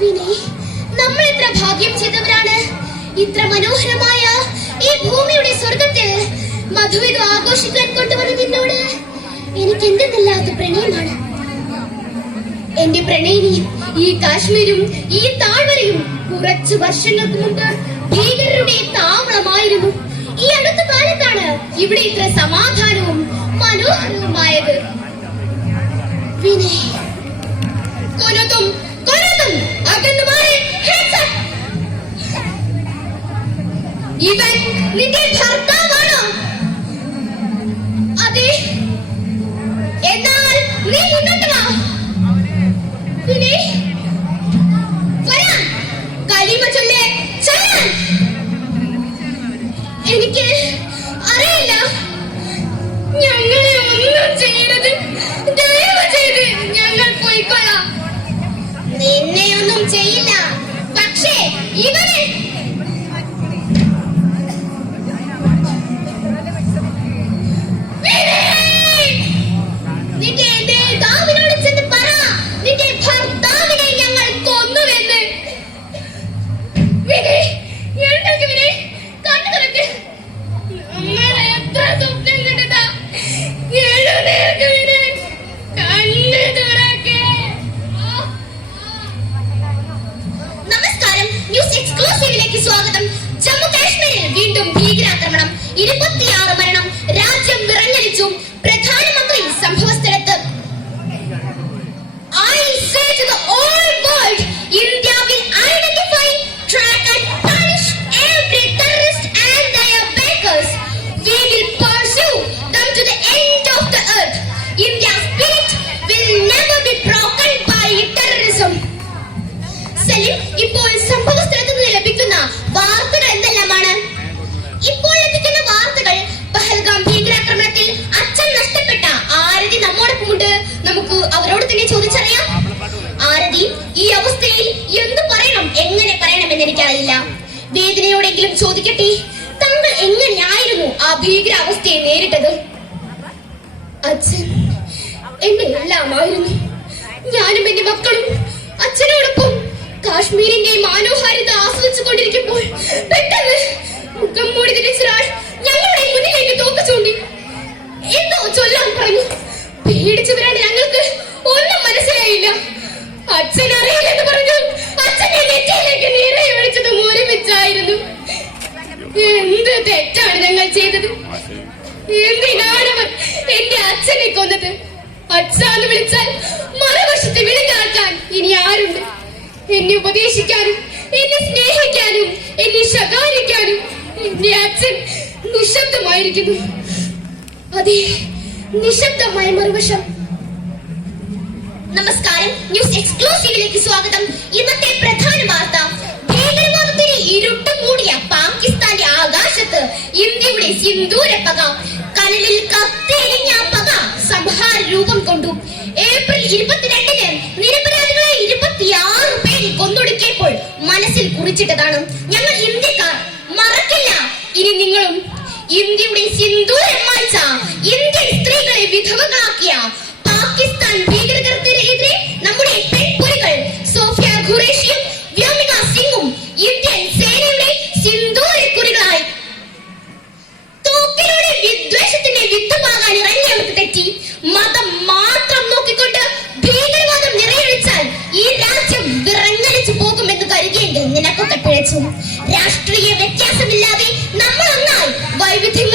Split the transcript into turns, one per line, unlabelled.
വിനയ് നമ്മൾ എത്ര ഭാഗ്യം ചെയ്തവരാണ്? ഇത്ര മനോഹരമായ ഈ ഭൂമിയുടെ സ്വർഗത്തിൽ മധുവിധു ആഘോഷിക്കാൻ കൊണ്ടുവന്ന നിന്നോട് എനിക്ക് എന്തെന്നില്ലാത്ത പ്രണയമാണ്. എന്റെ പ്രണയിനിയും ഈ കാശ്മീരും ഈ താഴ്വരയും കുറച്ചു വർഷങ്ങൾക്ക് മുമ്പ് ഭീകരരുടെ താവളമായിരുന്നു. ഈ അടുത്ത കാലത്താണ് ഇവിടെ ഇത്ര സമാധാനവും മനോഹരവുമായത്. വിനയ് കൊനതും നിന്റെ ഭർത്താവാണോ അതെ. എന്നാൽ നീ മുന്നോട്ട് വാ. പിന്നെ? വരാൻ ചൊല്ലേ. എനിക്ക് അറിയില്ല. ഒന്നും ഞങ്ങൾ ഒന്നും ചെയ്യില്ല. പക്ഷേ എക്സ്ക്ലൂസീവിലേക്ക് സ്വാഗതം. വീണ്ടും ഇരുപത്തിയാറ് വേദനയോടെങ്കിലും ചോദിക്കട്ടെ? താങ്കൾ എങ്ങനെയായിരുന്നു ആ ഭീകരാവസ്ഥയെ നേരിട്ടത്? അച്ഛൻ എന്റെ എല്ലാമായിരുന്നു. ഞാനും എന്റെ മക്കളും ചെയ്തത്? എന്തിനാണ് എന്റെ അച്ഛനെ കൊന്നത്? അച്ഛാന്ന് വിളിച്ചാൽ മറുവശത്ത് വിളിഞ്ഞാക്കാൻ ഇനി ആരുണ്ട്? എന്നെ ഉപദേശിക്കാനും എന്നെ സ്നേഹിക്കാനും എന്നെ ശകാരിക്കാനും എന്റെ അച്ഛൻ നിശബ്ദമായിരിക്കുന്നു. അതെ നിശബ്ദമായ മറുവശം. നമസ്കാരം. ന്യൂസ് എക്സ്ക്ലൂസീവിലേക്ക് സ്വാഗതം. ഇന്നത്തെ പ്രധാന വാർത്ത. ഇന്ത്യയുടെ സിന്ദൂര പക. കനലിൽ കത്തിയെരിഞ്ഞ ആ സംഹാര രൂപം കൊണ്ടു. ഏപ്രിൽ ഇരുപത്തിരണ്ടിന് നിരപരാധികളെ ഇരുപത്തിയാറ് പേരിൽ കൊന്നൊടുക്കിയപ്പോൾ മനസ്സിൽ കുറിച്ചിട്ടതാണ്. ഞങ്ങൾ ഇന്ത്യക്കാർ രാഷ്ട്രീയ വ്യത്യാസമില്ലാതെ നമ്മൾ ഒന്നായി വൈവിധ്യങ്ങൾ